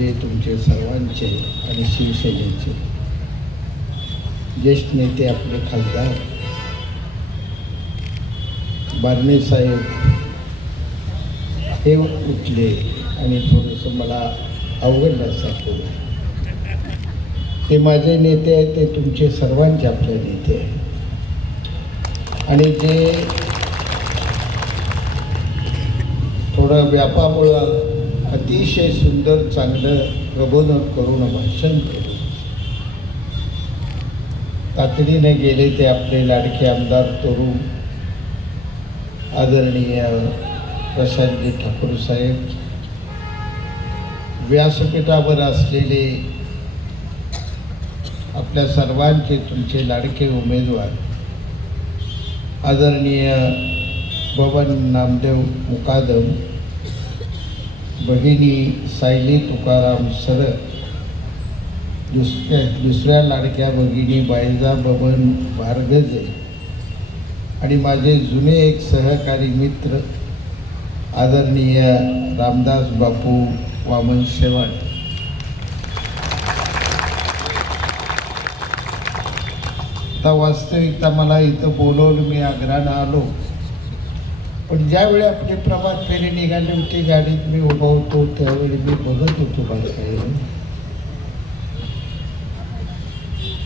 म्हणजे तुमचे सर्वांचे आणि शिवसेनेचे ज्येष्ठ नेते आपले खासदार बारणे साहेब हे उठले आणि थोडंसं मला अवघडल्यासारखं. ते माझे नेते आहेत, ते तुमचे सर्वांचे आपले नेते आहेत आणि जे थोडं व्यापामुळं अतिशय सुंदर चांगलं प्रबोधन करून भाषण करून तातडीने गेले ते आपले लाडके आमदार तरुण आदरणीय प्रशांतजी ठाकूर साहेब, व्यासपीठावर असलेले आपल्या सर्वांचे तुमचे लाडके उमेदवार आदरणीय बबन नामदेव मुकादम, भगिनी सायली तुकाराम सरळ, दुसऱ्या लाडक्या भगिनी बायजा बबन बारगजे आणि माझे जुने एक सहकारी मित्र आदरणीय रामदास बापू वामन शेवाळे. आता वास्तविकता मला इथं बोलवलं, मी आग्रहानं आलो, पण ज्यावेळी आपली प्रभात फेरी निघाली होती गाडीत मी उभा होतो त्यावेळी मी बघत होतो बाहेर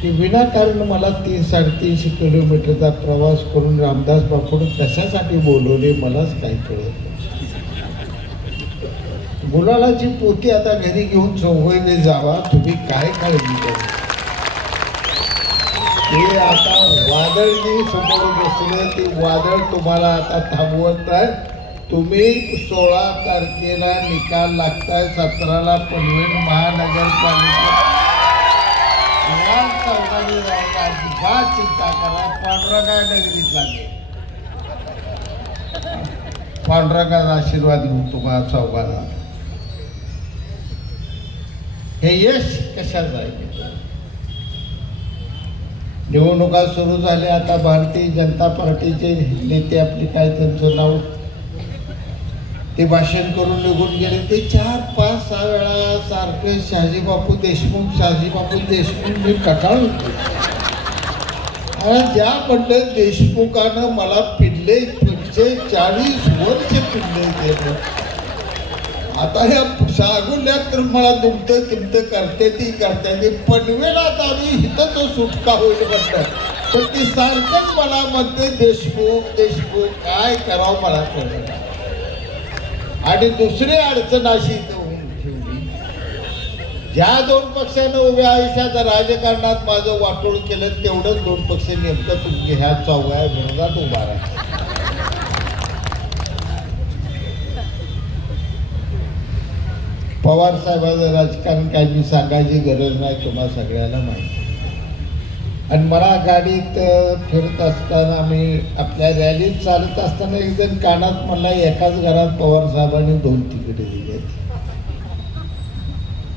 की विनाकारण मला 300-350 किलोमीटरचा प्रवास करून रामदास बापूने कशासाठी बोलवले मलाच काही कळत नाही. गुलालाची पोती आता घरी घेऊन चौघईने जावा, तुम्ही काय काळजी करा. ते आता वादळ जी समोर बसलं ते वादळ तुम्हाला आता थांबवत नाही. तुम्ही 16 तारखेला निकाल लागताय, 17ला पनवेल महानगरपालिका अजिबात चिंता करा. पांडुरंगा नगरीत लागेल, पांडुरंगाचा आशीर्वाद घेऊन तुम्हाला चौघाला. हे यश कशाचं आहे? निवडणुका सुरू झाल्या, आता भारतीय जनता पार्टीचे नेते आपले काय त्यांचं नाव ते भाषण करून निघून गेले. ते 4-5-6 वेळा सारखे शहाजीबापू देशमुख मी कटाळून आणि ज्या म्हणलं देशमुखानं मला पिल्ले 45 वर्ष पिल्ले दिले. आता ह्या सागुल्यात तर मला दुमतं करते ती पनवेलात आली इथं तो सुटका होईल म्हणतं, पण ती सारखंच मला म्हणते देशमुख काय करावं मला कळलं. आणि दुसरी अडचण अशी ठेवली, ज्या 2 पक्षानं उभ्या आयुष्यात राजकारणात माझं वाटोळ केलं तेवढंच 2 पक्ष नेमकं तुमच्या ह्या चौघ्या विरोधात उभा राहतात. पवार साहेबांचं राजकारण काय मी सांगायची गरज नाही, तुम्हाला सगळ्याला माहिती. आणि मला गाडीत फिरत असताना आम्ही आपल्या रॅलीत चालत असताना एक जण कानात म्हणला एकाच घरात पवार साहेबांनी 2 तिकीटे दिली.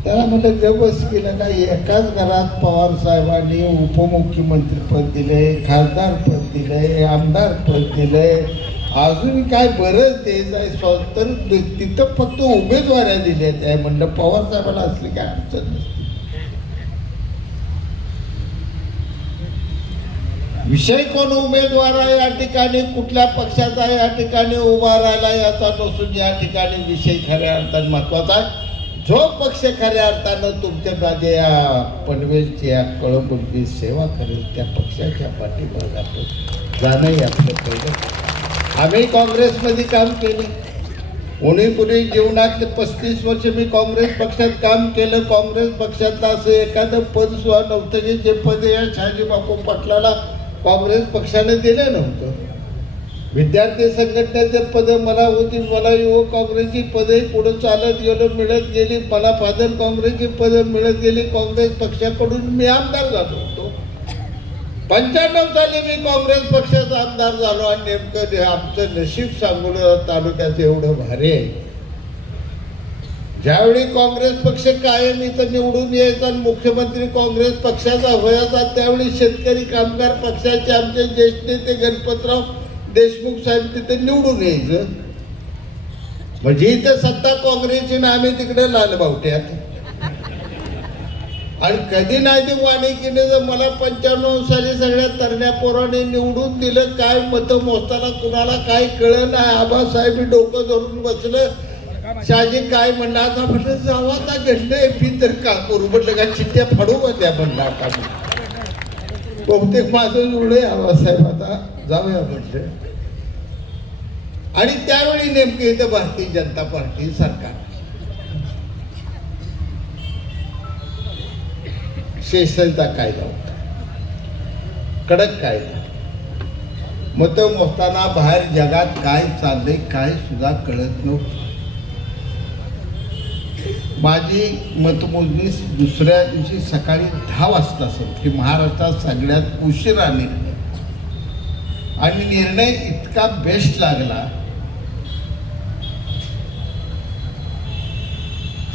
त्याला म्हटलं गबस केलं का, एकाच घरात पवार साहेबांनी उपमुख्यमंत्रीपद दिले, खासदार पद दिले, आमदार पद दिले, अजून काय बरंच द्यायचं आहे, तर तिथं फक्त उमेदवाऱ्या दिल्या त्या. म्हणलं पवार साहेबांना असली काय अडचण नसते. विषय कोण उमेदवार आहे या ठिकाणी, कुठल्या पक्षाचा आहे या ठिकाणी उभा राहिला याचा नसून या ठिकाणी विषय खऱ्या अर्थाने महत्वाचा आहे. जो पक्ष खऱ्या अर्थानं तुमच्या माझ्या या पनवेलची या कळंबुडची सेवा करेल त्या पक्षाच्या पाठीमागे जाणंही आपलं पहिलं. आम्ही काँग्रेसमध्ये काम केले, पुणे जीवनातले 35 वर्ष मी काँग्रेस पक्षात काम केलं. काँग्रेस पक्षातलं असं एखादं पद सुद्धा नव्हतं की जे पद या शहाजीबापू पाटलाला काँग्रेस पक्षाने दिलं नव्हतं. विद्यार्थी संघटनेचे पद मला होती, मला युवक काँग्रेसची पदही पुढे चालत गेलो, मिळत गेली. मला फादर काँग्रेसची पदं मिळत गेली. काँग्रेस पक्षाकडून मी आमदार झालो होतो. 95 साली मी काँग्रेस पक्षाचा आमदार झालो आणि नेमकं आमचं नशीब सांगोला तालुक्याचं एवढं भारी आहे. ज्यावेळी काँग्रेस पक्ष कायम इथं निवडून यायचा आणि मुख्यमंत्री काँग्रेस पक्षाचा व्हायचा त्यावेळी शेतकरी कामगार पक्षाचे आमचे ज्येष्ठ नेते गणपतराव देशमुख साहेब तिथे निवडून यायचं. म्हणजे इथे सत्ता काँग्रेसची ना आम्ही तिकडे लालबावट्यात. आणि कधी नाही ते वाणिकीने जर मला 95 साली सगळ्या तरण्या पोराने निवडून दिलं, काय मतं मोजताना कुणाला काय कळलं नाही. आबासाहेब डोकं धरून बसलं. शहाजी काय म्हणलं, आता म्हटलं जावा आता घडलंय मी तर का करू, म्हटलं का चिठ्ठ्या फाडू का त्या म्हणलं आता बहुतेक माझं जुळलंय आबासाहेब, आता जाऊया म्हटलं. आणि त्यावेळी नेमके इथं भारतीय जनता पार्टी सरकार सेशनचा कायदा होता, कडक कायदा. मतं मोजताना बाहेर जगात काय चाललंय काय सुद्धा कळत नव्हतं. माझी मतमोजणी दुसऱ्या दिवशी सकाळी 10 वाजता असेल, की महाराष्ट्रात सगळ्यात उशिरा निर्णय, आणि निर्णय इतका बेस्ट लागला.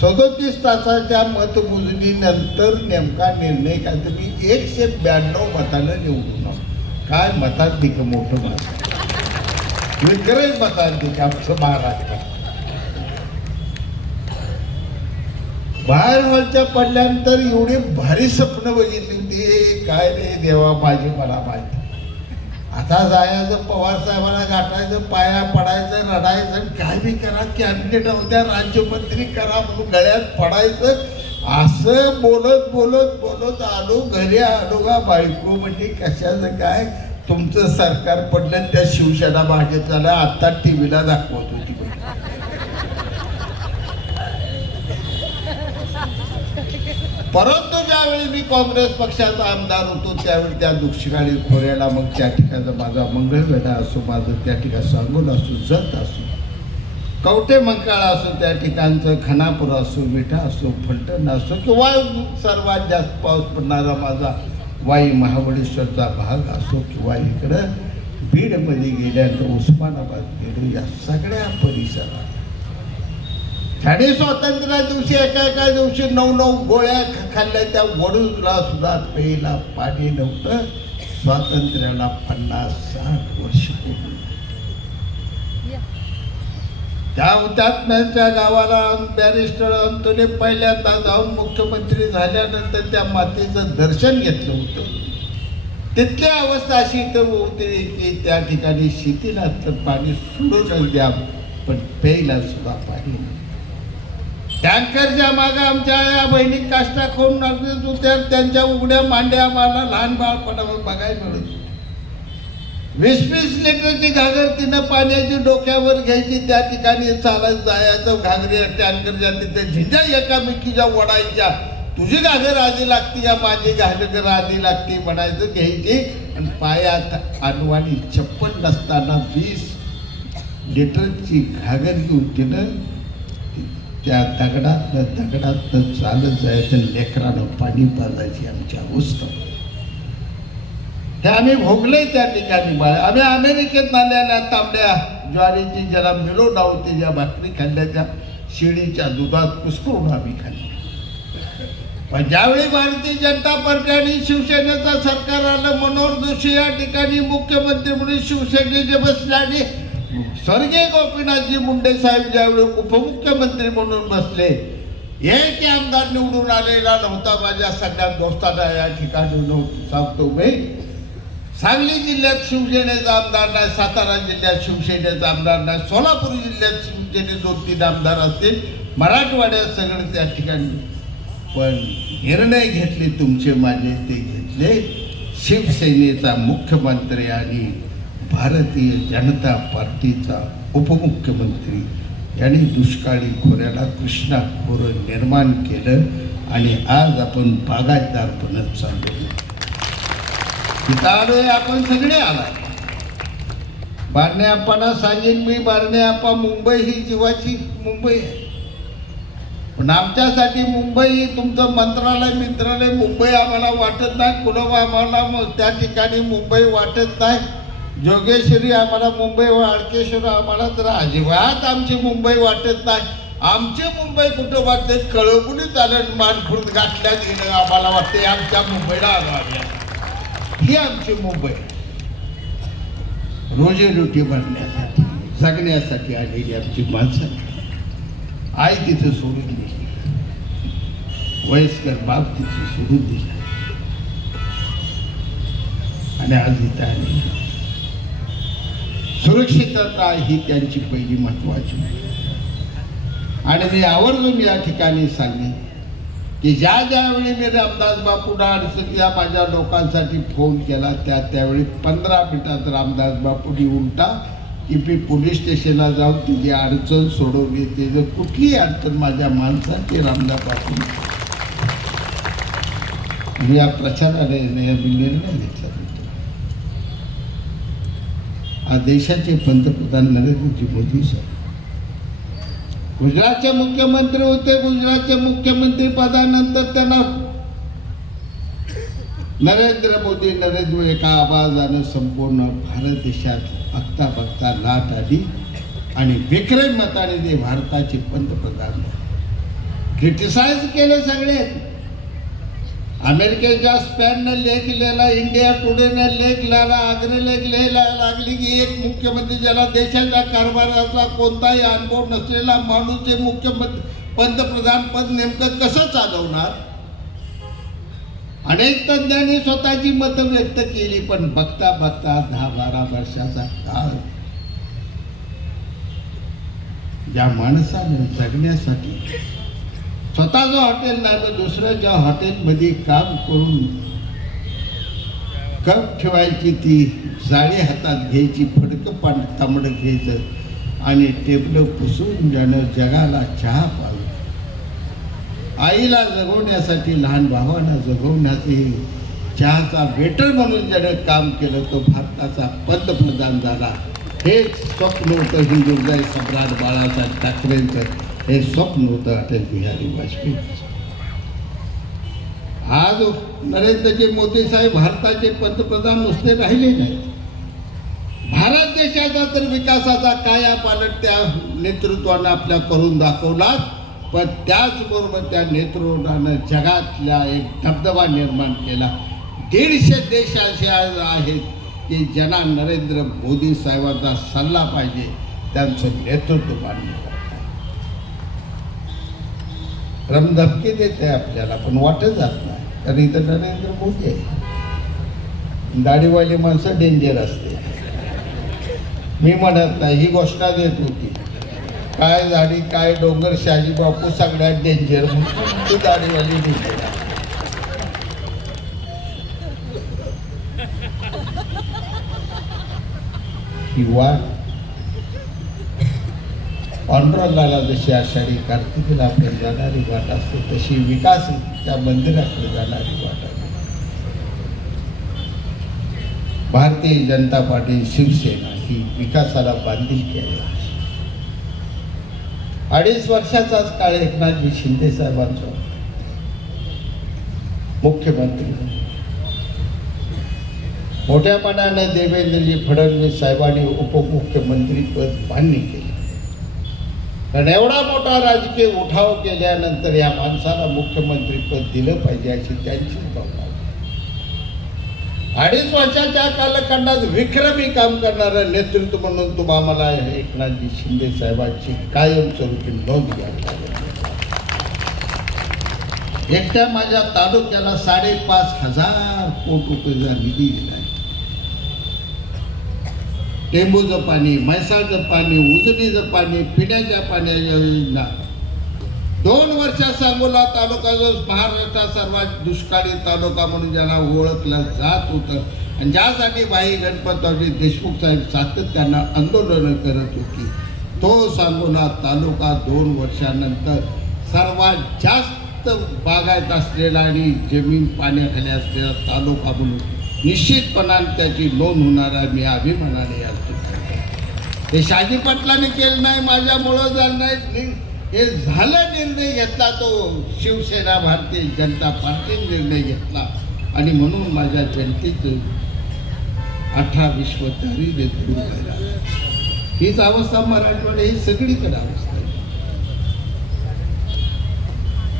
37 तासाच्या मतमोजणीनंतर नेमका निर्णय काय तर मी 192 मतानं निवडून आलो. काय मताधिक मोठं मत, विक्रय मताधिक आमचं महाराष्ट्रात. बाहेर हॉलच्या पडल्यानंतर एवढी भारी स्वप्न बघितली होती, काय रे देवा माझी मला माहिती. आता जायचं पवार साहेबांना गाठायचं, पाया पडायचं, रडायचं, काय बी करा, कॅबिनेट होत्या, राज्यमंत्री करा म्हणून गळ्यात पडायचं. असं बोलत बोलत बोलत आलो घरी. आलो का बायको म्हणजे कशाचं काय तुमचं सरकार पडलं, त्या शिवसेना मागे चाला, आता टीव्हीला दाखवत होती. परंतु ज्यावेळी मी काँग्रेस पक्षाचा आमदार होतो त्यावेळी त्या दुष्काळी खोऱ्याला मग त्या ठिकाणचा माझा मंगळवेढा असो, माझं त्या ठिकाणी सांगोल असो, जत असो, कवटे मंकाळा असो, त्या ठिकाणचं खानापूर असो, विठा असो, फलटण असो, किंवा सर्वात जास्त पाऊस पडणारा माझा वाई महाबळेश्वरचा भाग असो, किंवा इकडं बीडमध्ये गेल्यानंतर उस्मानाबाद गेलो, या सगळ्या परिसरात ठाणे स्वातंत्र्या दिवशी एका दिवशी 9 गोळ्या खाल्ल्या. त्या वडूला सुद्धा प्यायला पाणी नव्हतं. स्वातंत्र्याला 50-60 वर्ष पूर्ण. त्या हुतात्म्यांच्या गावाला बॅरिस्टर अंतोने पहिल्यांदा जाऊन मुख्यमंत्री झाल्यानंतर त्या मातेचं दर्शन घेतलं होतं. तिथली अवस्था अशी तर होती की त्या ठिकाणी शेतीला तर पाणी सोडूनच द्या, पण प्यायला सुद्धा पाणी. टँकरच्या मागं आमच्या या बहिणी काष्टा खाऊन लागत होत्या, त्यांच्या उघड्या मांड्या आम्हाला लहान बाळपणावर बघायला मिळत. 20-20 लिटरची घागर तिनं पाण्याची डोक्यावर घ्यायची, त्या ठिकाणी चालत जायचं. घागरी टँकरच्या तिथे झिंजा एकामेकीच्या वडायच्या, तुझी घागर आधी लागती या माझी घागर आधी लागती म्हणायचं, घ्यायची. आणि पायात अनवाणी चप्पल नसताना 20 लिटरची घागर घेऊन तिनं त्या दगडात चालत जायचं, लेकरानं पाणी पाजायची आमची अवस्था. हे आम्ही भोगले त्या ठिकाणी. आम्ही अमेरिकेत आलेल्या तांबड्या ज्वारीची ज्याला मिलो नावते, ज्या भाकरी खाल्ल्या त्या शेळीच्या दुधात कुस्करून आम्ही खाल्ली. पण ज्यावेळी भारतीय जनता पार्टी आणि शिवसेनेचं सरकार आलं, मनोहर जोशी या ठिकाणी मुख्यमंत्री म्हणून शिवसेनेचे बसले, आणि स्वर्गीय गोपीनाथजी मुंडे साहेब ज्यावेळी उपमुख्यमंत्री म्हणून बसले, एक आमदार निवडून आलेला नव्हता. माझ्या सगळ्या दोस्तांना या ठिकाणी सांगतो मी, सांगली जिल्ह्यात शिवसेनेचा आमदार नाही, सातारा जिल्ह्यात शिवसेनेचा आमदार नाही, सोलापूर जिल्ह्यात शिवसेने 2-3 आमदार असतील, मराठवाड्यात सगळं त्या ठिकाणी. पण निर्णय घेतले तुमचे माझे, ते घेतले शिवसेनेचा मुख्यमंत्री आणि भारतीय जनता पार्टीचा उपमुख्यमंत्री यांनी दुष्काळी खोऱ्याला कृष्णा खोरं निर्माण केलं. आणि आज आपण बागायतदार बनत चाललो. तिथं आलोय आपण सगळे आला. बारणे आप्पांना सांगेन मी, बारणे आप्पा, मुंबई ही जीवाची मुंबई आहे, पण आमच्यासाठी मुंबई ही तुमचं मंत्रालय मित्रालय मुंबई आम्हाला वाटत नाही. कुलम आम्हाला त्या ठिकाणी मुंबई वाटत नाही. जोगेश्वरी आम्हाला मुंबई, वाळकेश्वर आम्हाला तर अजिबात आमची मुंबई वाटत नाही. आमची मुंबई कुठं वाटते, कळवून चालत मानखुर्द गाठल्यात गेलं आम्हाला वाटते आमच्या मुंबईला आलो. ही आमची मुंबई रोजीरोटी भरण्यासाठी जगण्यासाठी आलेली आमची माणसं. आई तिथं सोडून गेली. वयस्कर बाप तिची सोडून दिला आणि आज इथं आली. सुरक्षितता ही त्यांची पहिली महत्वाची. आणि मी आवर्जून या ठिकाणी सांगेन की ज्यावेळी मी रामदास बापूंना अडचणीला माझ्या लोकांसाठी फोन केला त्यावेळी 15 मिनिटात रामदास बापूंनी उलटा की मी पोलीस स्टेशनला जाऊन तिची अडचण सोडवली. ते जर कुठलीही अडचण माझ्या माणसाची रामदास बापू मी या प्रचाराने निर्णय घेतला. आज देशाचे पंतप्रधान नरेंद्रजी मोदी साहेब गुजरातचे मुख्यमंत्री होते. गुजरातचे मुख्यमंत्री पदानंतर त्यांना नरेंद्र मोदी एका आवाजानं संपूर्ण भारत देशात बघता बघता लाट आली आणि विक्रमी मताने ते भारताचे पंतप्रधान क्रिटिसाइज केले सगळे. अमेरिकेच्या स्पॅननं लेख लिहिला, इंडिया टुडेनं लेख लिहिला, आग्रे लेख लिहायला लागली की एक मुख्यमंत्री ज्याला देशाच्या कारभाराचा कोणताही अनुभव नसलेला माणूस जे मुख्यमंत्री पंतप्रधान पद नेमकं कसं चालवणार. अनेक तज्ञांनी स्वतःची मतं व्यक्त केली, पण बघता बघता 10-12 वर्षाचा काळ ज्या माणसाने जगण्यासाठी स्वतःचं हॉटेल नाही तर दुसऱ्याच्या हॉटेलमध्ये काम करून कप ठेवायची, ती जाळी हातात घ्यायची, फडकं तांबडं घ्यायचं आणि टेबलं पुसून ज्यानं जगाला चहा पावला, आईला जगवण्यासाठी लहान भावांना जगवण्याचे चहाचा वेटर म्हणून ज्यानं काम केलं तो भारताचा पंतप्रधान झाला. हेच स्वप्न होतं हिंदुहृदय सम्राट बाळासाहेब ठाकरेंचं. हे स्वप्न होतं अटल बिहारी वाजपेयी. आज नरेंद्रजी मोदी साहेब भारताचे पंतप्रधान नुसते राहिले नाही, भारत देशाचा तर विकासाचा कायापालट त्या नेतृत्वानं आपल्या करून दाखवला. पण त्याचबरोबर त्या नेतृत्वानं जगातल्या एक दबदबा निर्माण केला. 150 देश असे आहेत की ज्यांना नरेंद्र मोदी साहेबांचा सल्ला पाहिजे, त्यांचं नेतृत्व मान्य. रमधमकी देते आपल्याला पण वाटत जात नाही, कारण इथं नरेंद्र मोदी आहे. दाढीवाली माणसं डेंजर असते. मी म्हणत नाही, ही घोषणा देत होती काय झाडी काय डोंगर शहाजी बापू सगळ्यात डेंजर म्हणून ती दाढीवाली डेंजर. ही वाट पांडुरंगाला जशी आषाढी कार्तिकीला आपल्या जाणारी वाट असते तशी विकास त्या मंदिराकडे जाणारी वाट आहे. भारतीय जनता पार्टी शिवसेना ही विकासाला बांधिलकी आहे. 2.5 वर्षाचाच काळ एकनाथजी शिंदे साहेबांचा मुख्यमंत्री. मोठ्यापणाने देवेंद्रजी फडणवीस साहेबांनी उपमुख्यमंत्री पद मान्य केले. कारण एवढा मोठा राजकीय उठाव केल्यानंतर या माणसाला मुख्यमंत्री पद दिलं पाहिजे अशी त्यांची भावना. 2.5 वर्षाच्या कालखंडात विक्रमी काम करणारं नेतृत्व म्हणून तुम्हाला एकनाथजी शिंदे साहेबांची कायमस्वरूपी नोंद घ्यावी लागेल. एकट्या माझ्या तालुक्याला 5,500 कोटी रुपयाचा निधी दिला. टेंबूचं पाणी, म्हैसाळचं पाणी, उजनीचं पाणी, पिण्याच्या पाण्याच्या योजना. 2 वर्षात सांगोला तालुका जो महाराष्ट्रात सर्वात दुष्काळी तालुका म्हणून ज्याला ओळखलं जात होतं आणि ज्यासाठी भाई गणपतरावजी देशमुख साहेब सातत्यानं आंदोलनं करत होती, तो सांगोला तालुका 2 वर्षानंतर सर्वात जास्त बागायत असलेला आणि जमीन पाण्याखाली असलेला तालुका म्हणून निश्चितपणाने त्याची नोंद होणार आहे. मी अभिमानाने याचं हे शहाजी पाटलांनी केलं नाही, माझ्यामुळं झालं नाही. हे झालं, निर्णय घेतला तो शिवसेना भारतीय जनता पार्टीने निर्णय घेतला आणि म्हणून माझ्या जनतेचं 18 विश्व दारिद्र्य दूर झाला. हीच अवस्था मराठवाडा ही सगळीकडे अवस्था आहे.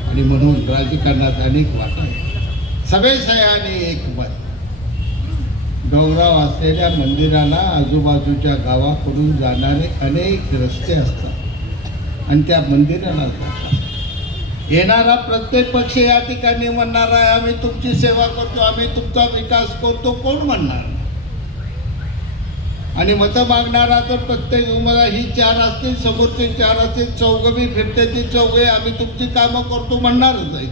आणि म्हणून राजकारणात अनेक वाटा आहेत. सगळे सह्याने एक मत. डोंगराव असलेल्या मंदिराला आजूबाजूच्या गावाकडून जाणारे अनेक रस्ते असतात आणि त्या मंदिराला जातात. येणारा प्रत्येक पक्ष या ठिकाणी म्हणणार आहे आम्ही तुमची सेवा करतो, आम्ही तुमचा विकास करतो. कोण म्हणणार? आणि मतं मागणारा तर प्रत्येक मला ही 4 असतील, समोरचे 4 असतील, चौघबी फिरते ती चौघे आम्ही तुमची कामं करतो म्हणणारच आहे.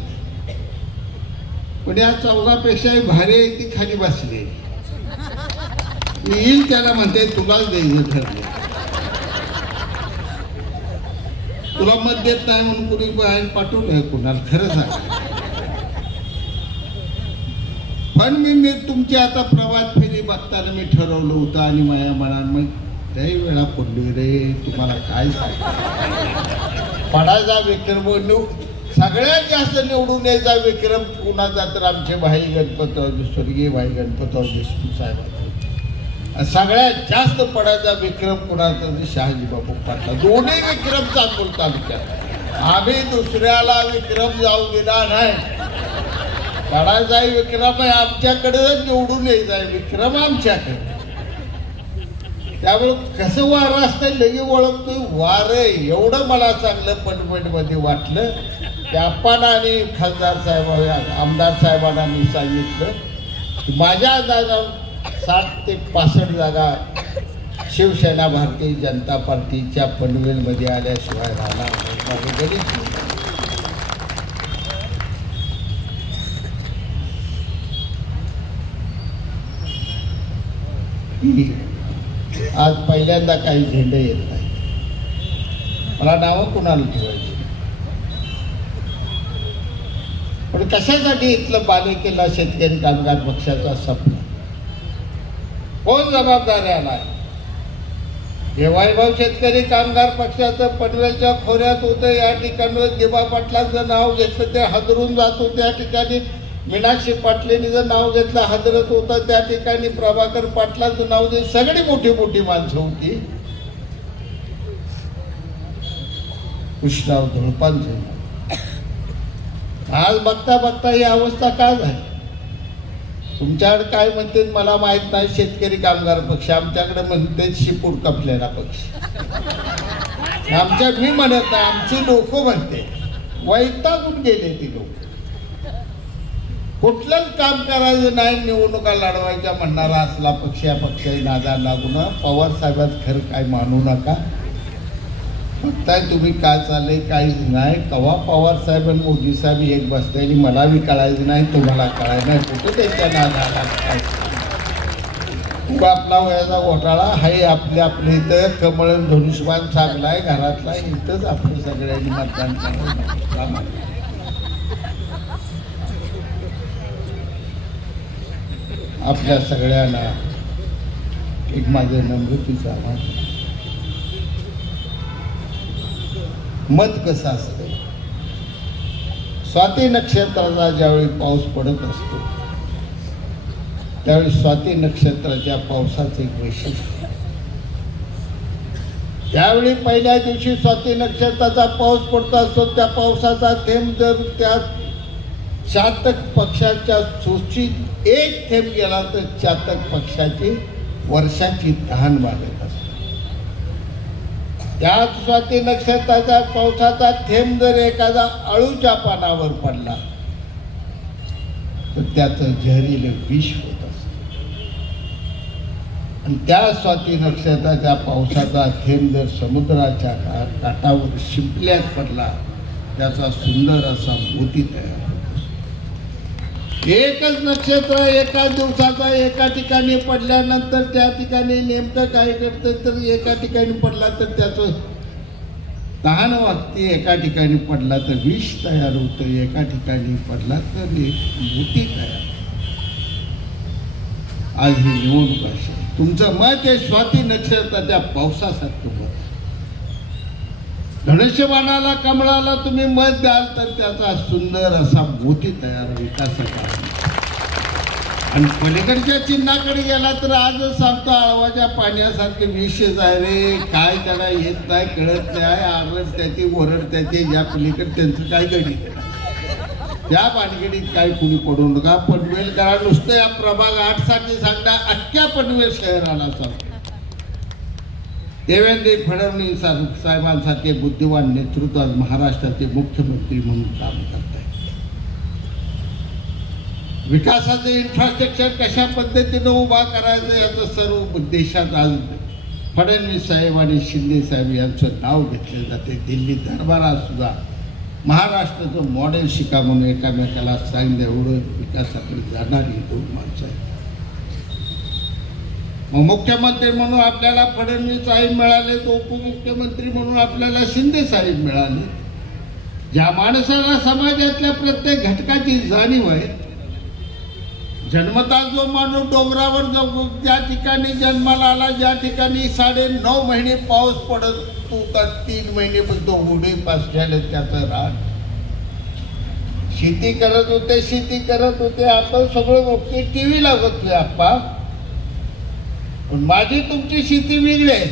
पण या चौघापेक्षाही भारी आहे ती खाली बसली. येईल त्याला म्हणते तुलाच द्यायचं ठरलं, तुला मत देत नाही म्हणून कुणी बाहेर पाठवलंय कुणाला? खरं सांग. पण मी तुमची आता प्रभात फेरी बघताना मी ठरवलं होतं आणि माझ्या मनात मग लई वेळा पडली रे, तुम्हाला काय सांग. पडायचा विक्रम सगळ्यात जास्त निवडून यायचा विक्रम कुणाचा तर आमचे भाई गणपतराव, स्वर्गीय भाई गणपतराव देशमुख साहेब. सगळ्यात जास्त पडायचा विक्रम कुणाचा तर शहाजी बापू पाटला. दोन्ही विक्रम चांगलं तालुक्यात. आम्ही दुसऱ्याला विक्रम जाऊ दिला नाही. पडायचा विक्रम आहे आमच्याकडे, निवडून यायचा विक्रम आमच्याकडे. त्यामुळे कसं वारं असतं लगे ओळखतोय. वारं एवढं मला चांगलं पटपटमध्ये वाटलं की आपण आणि खासदार साहेब आमदार साहेबांना मी सांगितलं की माझ्या जागा 60 ते 65 जागा शिवसेना भारतीय जनता पार्टीच्या पनवेलमध्ये आल्याशिवाय राहणार नाही. आज पहिल्यांदा काही झेंडे येत नाही. मला नावं कुणाला ठेवायची, पण कशासाठी इथलं बालेकिल्ला शेतकरी कामगार पक्षाचा सपना कोण जबाबदारी आला? हे वैभव शेतकरी कामगार पक्षाचं पनवेलच्या खोऱ्यात होतं. या ठिकाणी दिबा पाटलांचं नाव घेतलं ते हादरून जात होते. त्या ठिकाणी मीनाक्षी पाटलेंनी जर नाव घेतलं हादरत होतं. त्या ठिकाणी प्रभाकर पाटलांचं नाव दे, सगळी मोठी मोठी माणसं होती. कृष्णराव धुळपांचं आज बघता बघता ही अवस्था काय झाली? तुमच्याकडे काय म्हणते मला माहित नाही. शेतकरी कामगार पक्ष आमच्याकडे म्हणते शिपूर कपलेला पक्ष. आमच्या मी म्हणत नाही, आमची लोक म्हणते. वैतागून गेले ती लोक. कुठलंच काम करायचं नाही, निवडणुका लढवायच्या म्हणणारा असला पक्ष या पक्षाही नादा लागून पवार साहेबात खरं काय मानू नका. बघताय तुम्ही काय चाललंय काहीच नाही. कवा पवार साहेब आणि मोदी साहेब एक बसलेली मला बी कळायचं नाही, तुम्हाला कळायचं नाही. कुठं त्यांच्या नादाला आपला वयाचा घोटाळा हाय. आपल्या आपल्या इथं कमळ धनुष्यबाण चांगलाय घरातला, इथंच आपण सगळ्यांनी मतदान करायचं. आपल्या सगळ्यांना एक माझं नम्रतेचं आव्हान. मत कसं असतं? स्वाती नक्षत्राचा ज्यावेळी पाऊस पडत असतो त्यावेळी स्वाती नक्षत्राच्या पावसाचं एक वैशिष्ट्य. त्यावेळी पहिल्या दिवशी स्वाती नक्षत्राचा पाऊस पडत असतो. त्या पावसाचा थेंब जर त्या चातक पक्षाच्या सूचीत एक थेंब गेला तर चातक पक्षाची वर्षाची तहान भागत असते. त्या स्वाती नक्षत्राचा पावसाचा थेंब जर एखादा अळूच्या पानावर पडला तर त्याचं जहरीलं विष होत असतं. आणि त्या स्वाती नक्षत्राच्या पावसाचा थेंब जर समुद्राच्या काठावर शिंपल्यात पडला त्याचा सुंदर असा मोती तयार होतो. एकच नक्षत्र एका दिवसाचा एका ठिकाणी पडल्यानंतर त्या ठिकाणी नेमकं काय करतं तर एका ठिकाणी पडला तर त्याचं तहान वागते, एका ठिकाणी पडला तर विष तयार होतं, एका ठिकाणी पडला तर मोती तयार. आज ही निवडणूक अशी. तुमचं मत आहे स्वाती नक्षत्राच्या पावसासारखं मत. धनुष्यबाणाला कमळाला तुम्ही मत द्याल तर त्याचा सुंदर असा मोती तयार विकासाचा. आणि पलीकडच्या चिन्हाकडे गेला तर आज सांगतो आळवाच्या पाण्यासारखे विषय आहे रे. काय त्याला येत नाही, कळत नाही, आरड त्याची ओरड त्याची. या पलीकडे त्यांचं काय गणित त्या पानगडीत काय कुणी पडू नका. पनवेल करा नुसतं या प्रभाग 8 साठी सांगता अख्ख्या पनवेल शहराला सांगतो देवेंद्र फडणवीस साहेबांसारखे बुद्धिवान नेतृत्व आज महाराष्ट्राचे मुख्यमंत्री म्हणून काम करत आहेत. विकासाचे इन्फ्रास्ट्रक्चर कशा पद्धतीनं उभा करायचं याचं सर्व देशात आज फडणवीस साहेब आणि शिंदे साहेब यांचं नाव घेतले जाते. दिल्ली दरबारात सुद्धा महाराष्ट्राचं मॉडेल शिका म्हणून एकामेकाला सांगितलं. एवढं विकासाकडे जाणारी दोन माणसं आहेत. मग मुख्यमंत्री म्हणून आपल्याला फडणवीस साहेब मिळाले, तर उपमुख्यमंत्री म्हणून आपल्याला शिंदे साहेब मिळाले. ज्या माणसाला समाजातल्या प्रत्येक घटकाची जाणीव आहे, जन्मता जो माणूस डोंगरावर जो ज्या ठिकाणी जन्माला आला, ज्या ठिकाणी 9.5 महिने पाऊस पडत तो का 3 महिने पण तो उडी पासल्याले त्याचं रान शेती करत होते. आपण सगळं बघतोय, टीव्ही लागतोय आप्पा. पण माझी तुमची शेती वेगळी आहे.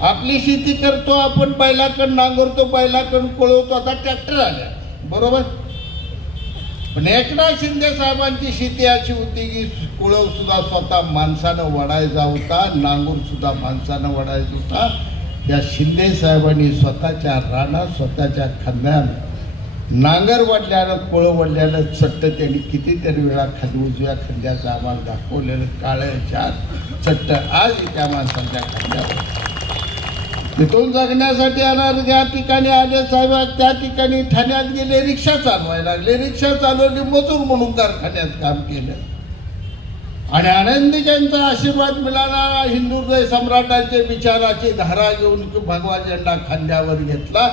आपली शेती करतो आपण, बैलाकडं नांगरतो, बैलाकडं कोळवतो. आता ट्रॅक्टर आल्या बरोबर. पण एकनाथ शिंदे साहेबांची शेती अशी होती की कुळव सुद्धा स्वतः माणसानं वडायचा होता, नांगूर सुद्धा माणसानं वडायचा होता. या शिंदे साहेबांनी स्वतःच्या रानात स्वतःच्या खांद्यानं नांगर वडल्यानं कोळं वडल्यानं चट्ट त्यांनी कितीतरी वेळा खाली उजव्या खांद्याचं आम्हाला दाखवलेलं काळ्याच्या चट्ट आज त्या माणसांच्या खांद्यावर. तिथून जगण्यासाठी येणार ज्या ठिकाणी आले साहेब त्या ठिकाणी ठाण्यात गेले, रिक्षा चालवायला लागले. रिक्षा चालवली, मजूर म्हणून कारखान्यात काम केलं. आणि आनंदीजींचा आशीर्वाद मिळाला. हिंदुहृदय सम्राटांचे विचाराची धारा घेऊन भगवा झेंडा खांद्यावर घेतला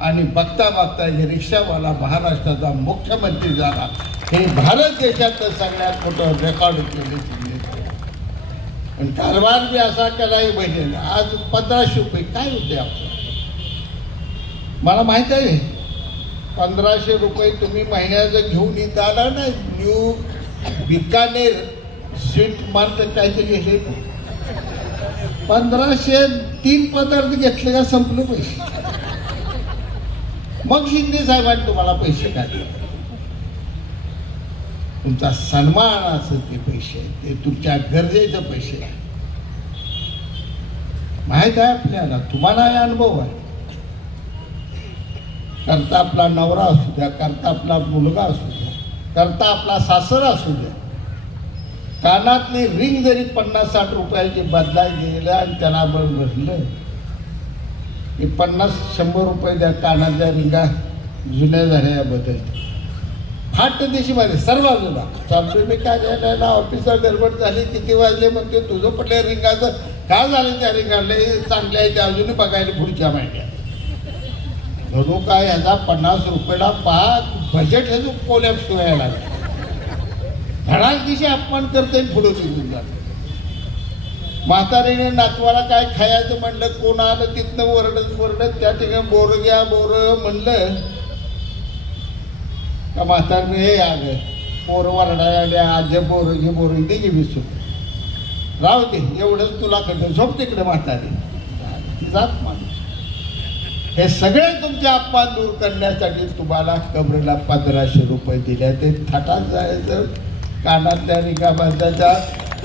आणि बघता बघता हे रिक्षावाला महाराष्ट्राचा मुख्यमंत्री झाला. हे भारत देशाचं सगळ्यात मोठं रेकॉर्ड केले. पण कारभार बी असा केलाही बहिणीने. आज 1500 रुपये काय होते आपलं, मला माहीत आहे. 1500 रुपये तुम्ही महिन्याचं घेऊन इथं आला ना. न्यू बिकानेर स्वीट मार्ट काहीतरी हे 1500 3 पदार्थ घेतले का संपले पैसे. मग शिंदे साहेबांनी तुम्हाला पैसे काढले. तुमचा सन्मानाचं ते पैसे, ते तुमच्या गरजेचं पैसे माहीत आहे आपल्याला. तुम्हाला हे अनुभव आहे. करता आपला नवरा असू द्या, करता आपला मुलगा असू द्या, करता आपला सासरा असू द्या, कानातली रिंग जरी 50-60 रुपयाची बदलाय गेलं आणि त्याला भरलं की 50-100 रुपये द्या. कानातल्या रिंगा जुन्या झाल्या बदलते. फाट दिशेमध्ये सर्व बाजूला चालू. मी काय झालं ऑफिसर गडबड झाली, किती वाजले म्हणते. तुझं पटल्या रिंगाचं काय झालं त्या रिंगाला चांगले आहे त्या अजूनही बघायला पुढच्या महिन्यात. म्हणून काय ह्याचा 50 रुपयाला बजेट हे जो कोलॅप्स व्हायला लागला. धडाक दिशे अपमान करते पुढे निघून जाते. म्हातारीने नातवाला काय खायचं म्हणलं, कोण आलं तिथनं वरडत त्या ठिकाणी बोर घ्या म्हणलं का म्हातारने हे आलं पोरं वरडायला आज बोरं घे बोरं दे विसरू राहू दे एवढंच तुला कडं झोप तिकडे म्हातारी जात माणूस. हे सगळे तुमचे अपमान दूर करण्यासाठी तुम्हाला कमरेला 1500 रुपये दिले. ते थाटात जायचं, कानातल्या रिंगा बांधायच्या,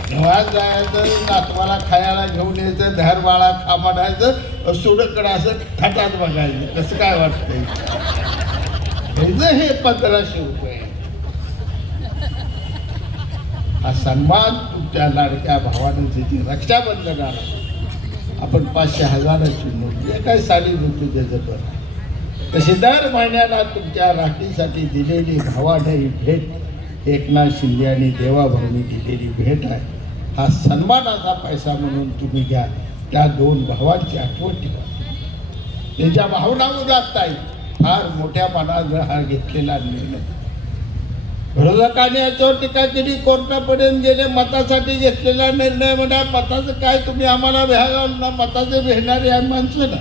घेवायला जायचं, नातवाला खायला घेऊन यायचं, धार बाळा खा म्हणायचं, सुडकडं असं थाटात बघायचं. कसं काय वाटतंय हे 1500 रुपये. हा सन्मान तुमच्या लाडक्या भावानं त्याची रक्षाबंधन आला. आपण 500,000ची नोट जे काय साडी नोटी त्याचं बरं. तशी दर महिन्याला तुमच्या राखीसाठी दिलेली भावाने भेट एकनाथ शिंदे आणि देवाभाऊनी दिलेली भेट आहे. हा सन्मानाचा पैसा म्हणून तुम्ही घ्या. त्या 2 भावांची आठवण ठेवा. त्यांच्या भावना उदासता येईल. फार मोठ्या मनात हा घेतलेला निर्णय. विरोधकांनी याच्यावर टीका केली, कोर्टापर्यंत गेले. मतासाठी घेतलेला निर्णय म्हणा. मताचं काय तुम्ही आम्हाला भ्यागाल ना, मताचे भेटणारे आहे माणसं ना.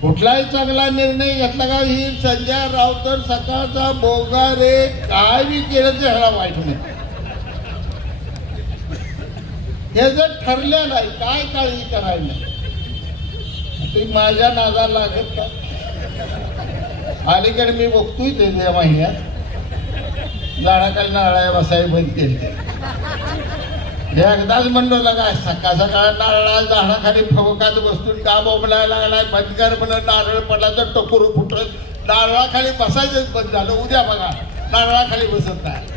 कुठलाही चांगला निर्णय घेतला का ही संजय राऊतर सकाळचा बोगारे काय बी केलं तर ह्याला वाईट नाही. हे जर ठरलेलं आहे काय काळजी करायला नाही. तुम्ही माझ्या नादाला लागत का. अलीकडे मी बघतोय त्या महिन्यात झाडाखाली नारळ्या बसाय बंद केले. एकदाच म्हणलं लागा सकाळ सकाळ नारळा झाडाखाली फवकात बसून का बोंबलायला लागलाय बंदकर म्हणून नारळ पडला तर टोकरू फुटत नारळाखाली बसायचंच बंद झालं. उद्या बघा नारळाखाली बसत नाही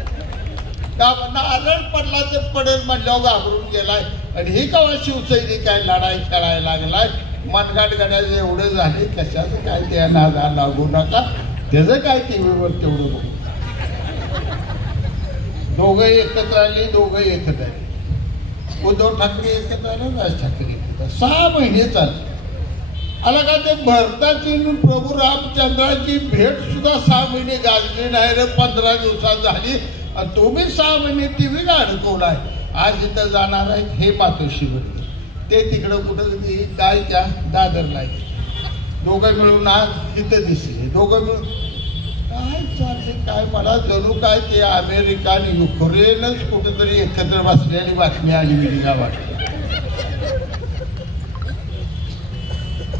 का नारळ पडला तर पडेल म्हणल्यावर घाबरून गेलाय. आणि ही कवा शिवसैनिक काय लढाई खेळायला लागलाय. मनगाट गड्याचं एवढं झाले कशाचं काय ते नादा लागू नका. त्याचं काय टी व्हीवर तेवढं बघू. दोघं एकत्र आली दोघं एकत्र आली. उद्धव ठाकरे एकत्र आले राज ठाकरे एकत्र 6 महिने चालले. आला का ते भारताची प्रभू रामचंद्राची भेट सुद्धा 6 महिने गाजली नाही रे 15 दिवसात झाली. आणि तुम्ही 6 महिने टी व्हीला अडकवलाय. आज इथं जाणार आहेत हे मातोश्रीवर ते तिकडं कुठं काय त्या दादरला दोघं मिळून आज इथं दिसले. दोघं मिळून काय चालले काय मला जणू काय ते अमेरिका आणि युक्रेनच कुठेतरी एकत्र बसलेली बातमी आली मी गावात.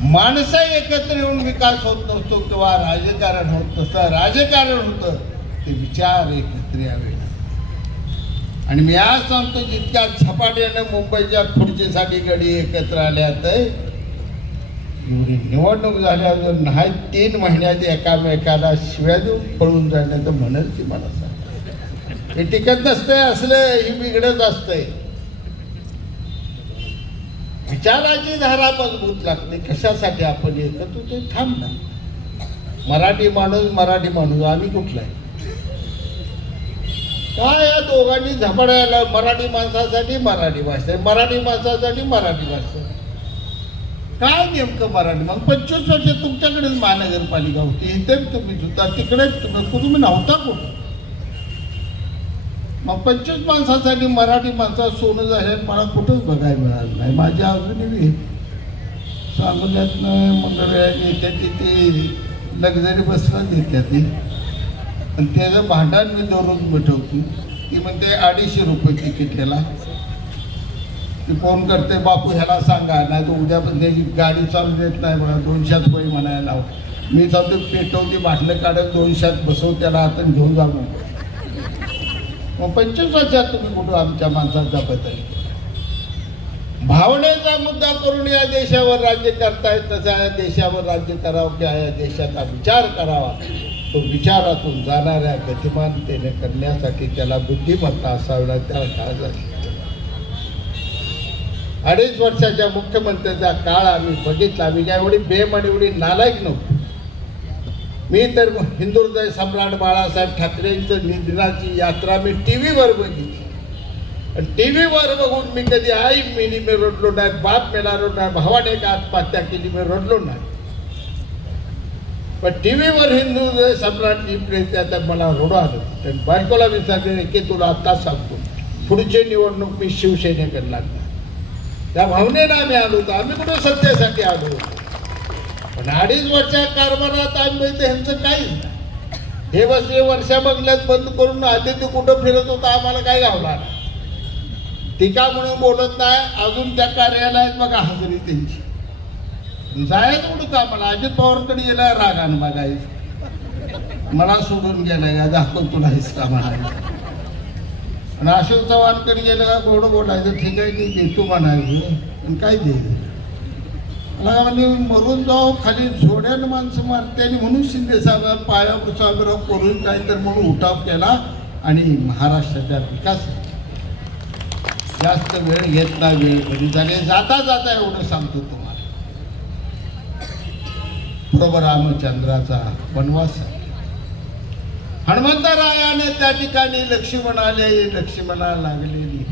माणसं एकत्र येऊन विकास होत नसतो किंवा राजकारण होत नसतं. राजकारण होतं ते विचार एकत्र यावे. आणि मी आज सांगतो जितक्या झपाट्यानं मुंबईच्या खुर्चीसाठी गडी एकत्र आल्यात एवढी निवडणूक झाल्यावर नाही 3 महिन्यात एकामेकाला शिव्या देऊन पळून जाण्याचं म्हणेल ती मला सांग. हे टिकत नसतंय असलं ही बिघडत असतंय. विचाराची धारा मजबूत लागते. कशासाठी आपण एकत्र ते थांबना. मराठी माणूस आम्ही कुठला आहे काय या दोघांनी झपाडायला. मराठी माणसासाठी मराठी भाषा मराठी माणसासाठी मराठी भाषा काय नेमकं मराठी. मग 25 वर्ष तुमच्याकडेच महानगरपालिका होती. इथे तुम्ही होता तिकडेच तुम्ही नव्हता कुठं. मग 25 माणसासाठी मराठी माणसा सोनं झालं मला कुठंच बघायला मिळालं नाही. माझ्या अजूनही सांगण्यातनं मंगळवारी येतात तिथे लक्झरी बसला देतात ती. आणि त्याचं भांडण मी दररोज मिटवतो. ती म्हणते 250 रुपये तिकीट ह्याला. ती फोन करते बापू ह्याला सांगा नाही तर उद्या पण त्याची गाडी चालू देत नाही बघा 200 रुपये म्हणायला लाव. मी सांगतो पेटवती भांडणं काढत 200 बसव त्याला आता घेऊन जा. मग 25 वर्षात तुम्ही कुठं आमच्या माणसाचा बदल. भावनेचा मुद्दा करून या देशावर राज्य करतायत. तसा या देशावर राज्य करावं की या देशाचा विचार करावा. तो विचारातून जाणाऱ्या गतिमानतेने करण्यासाठी त्याला बुद्धिमत्ता असावी. त्याला काळ झाली. 2.5 वर्षाच्या मुख्यमंत्र्याचा काळ आम्ही बघितला. आम्ही काय एवढी बेम एवढी नालायक नव्हतो. मी तर हिंदुहृदय सम्राट बाळासाहेब ठाकरेंचं निधनाची यात्रा मी टी व्हीवर बघितली. आणि टी व्हीवर बघून मी कधी आई मेली मी रडलो नाही. बाप मेला रडलो नाही. भावाने का आत्महत्या केली मी रडलो नाही. पण टी व्हीवर हिंदुहृदय सम्राटची प्रेस आता मला रडू आलं. तर बायकोला विचारले की तुला आत्ता सांगतो पुढची निवडणूक मी शिवसेनेकडे लागणार. त्या भावनेनं आम्ही आलो होतो. आम्ही कुठं सत्तेसाठी आलो होतो. पण 2.5 वर्षा कारभारात आम्ही ह्यांचं काहीच नाही. हे बसले वर्षा बंगल्यात बंद करून आधी ते कुठं फिरत होता आम्हाला काय गावणार. टीका म्हणून बोलत नाही. अजून त्या कार्यालयात बघा हजेरी त्यांची. जायचं कुठं का मला अजित पवारकडे गेला रागानं बघायचं. मला सोडून गेलाय का दाखव तुला हिसका म्हणायचं. आणि अशोक चव्हाणकडे गेलं का गोड बोलायचं ठीक आहे की देतो म्हणायचं. पण काय दे मला म्हणजे मरून जाऊ खाली झोड्यानं माणसं मारते. आणि म्हणून शिंदे साहेब पायावर साहेबराव करून काय तर म्हणून उठाव केला. आणि महाराष्ट्राच्या विकास जास्त वेळ घेत नाही. वेळ कधी झाले जाता जाता एवढं सांगतो तुम्हाला. प्रभू रामचंद्राचा वनवास हनुमंतरायाने त्या ठिकाणी लक्ष्मणाला लागलेली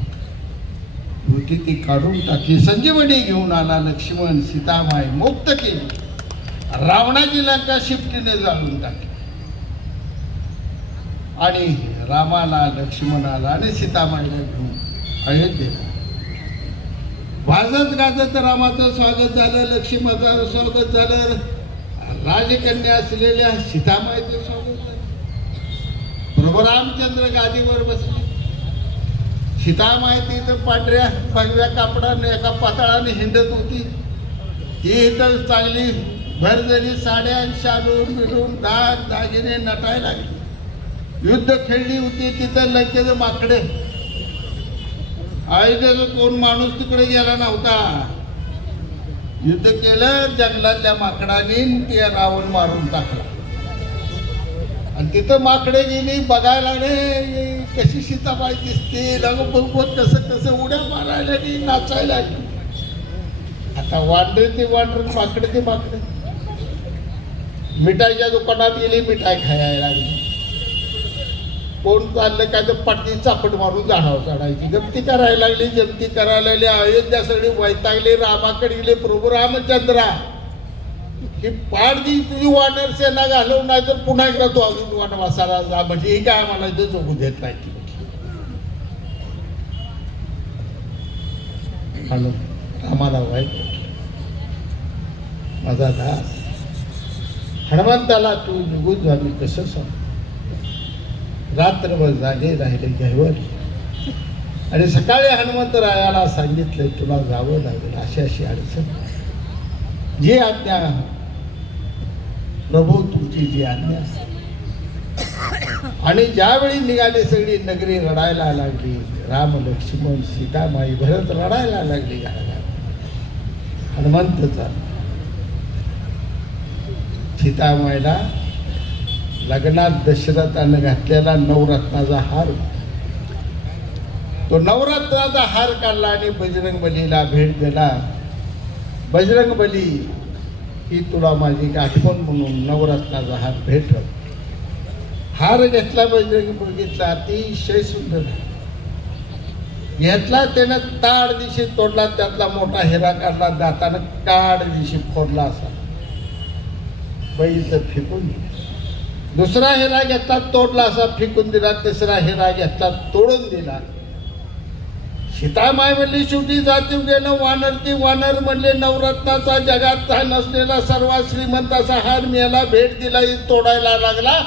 होती ती काढून टाकली. संजीवनी घेऊन आला लक्ष्मण. सीतामाई मुक्त केली. रावणाची लंका शिफ्टीने जाळून टाकली. आणि रामाला लक्ष्मणाला आणि सीतामाईला घेऊन अयोध्येला वाजत गाजत रामाचं स्वागत झालं. लक्ष्मणाचं स्वागत झालं. राजकन्या असलेल्या सीतामाईचं स्वागत झालं. प्रभू रामचंद्र गादीवर बसले. सीतामाई तिथं पांढऱ्या भगव्या कापडाने एका पातळाने हिंडत होती. ती इथं चांगली भरजरी साड्या शालून मिळून दाग दागिने नटायला लागली. युद्ध खेळली होती तिथं लंकेचं माकडे अयोध्येचा कोण माणूस तिकडे गेला नव्हता. युद्ध केलं जंगलातल्या माकडाने, ते रावण मारून टाकला. आणि तिथं माकडे गेली बघायला लागले कशी सीताबाई दिसते, बघत कसं कसं उड्या मारायला लागली, नाचायला लागली. आता वांडरे ते वांडरे, माकडे ते माकडे. मिठाईच्या दुकानात गेली, मिठाई खायला लागली. कोण चाललं काय तर पाठी चापट मारून झाडावर चढायची, गमती करायला लागली, जमती करायला लागली. अयोध्या सगळी वैतागली, रामाकडे गेले. प्रभू रामचंद्रा, ही पाडदी तुझी वानर सेना घालवून, नाही तर पुन्हा एकदा तू अजून वनवासाला जा, म्हणजे ही काय आम्हाला इथं जगू देत नाही. हॅलो, रामाला वाईट माझा दास हनुमंताला तू निघून झाली कसं सांग. रात्रभर जागे राहिले घ्यावर. आणि सकाळी हनुमंतरायाला सांगितलं तुला जावं लागेल, अशी अशी अडचण, जी आज्ञा प्रभू तुमची जी आज्ञा. आणि ज्यावेळी निघाली सगळी नगरी रडायला लागली, राम लक्ष्मण सीतामाई भरत रडायला लागली. हनुमंत चाल सीतामाईला लग्नात दशरथानं घातलेला नवरत्नाचा हार, तो नवरत्नाचा हार काढला आणि बजरंगबलीला भेट दिला. बजरंगबली, ही तुला माझी आठवण म्हणून नवरत्नाचा हार भेट. हार घेतला, बजरंग बघितला, अतिशय सुंदर घेतला. त्यानं ताड दिशी तोडला, त्यातला मोठा हिरा काढला, दातानं काड दिशी फोडला असा बैल फेकून दिला. दुसरा हिरा घेतला, तोडला असा फेकून दिला. तिसरा हिरा घेतला, तोडून दिला. सीतामाई म्हणली शेवटी जाती गेलं वानर ती वानर म्हणले नवरत्नाचा जगात नसलेला सर्वात श्रीमंत असा हार मिळाला, भेट दिला, तोडायला लागला.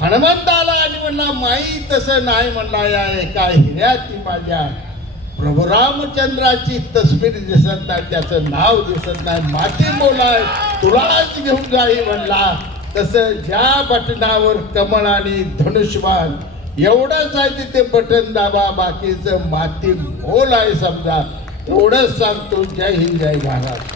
हनुमंत आला आणि म्हणला माई तसं नाही म्हणला, या एका हिऱ्यात ती माझ्या प्रभू रामचंद्राची तस्वीर दिसत नाही, त्याचं नाव दिसत नाही, माती बोलाय तुलाच घेऊन जाई म्हणला. तसं ज्या बटनावर कमळ आणि धनुष्यबाण एवढंच आहे, तिथे बटन दाबा, बाकीचं माती बोल आहे समजा. एवढंच सांगतो. जय हिंद, जय महाराज.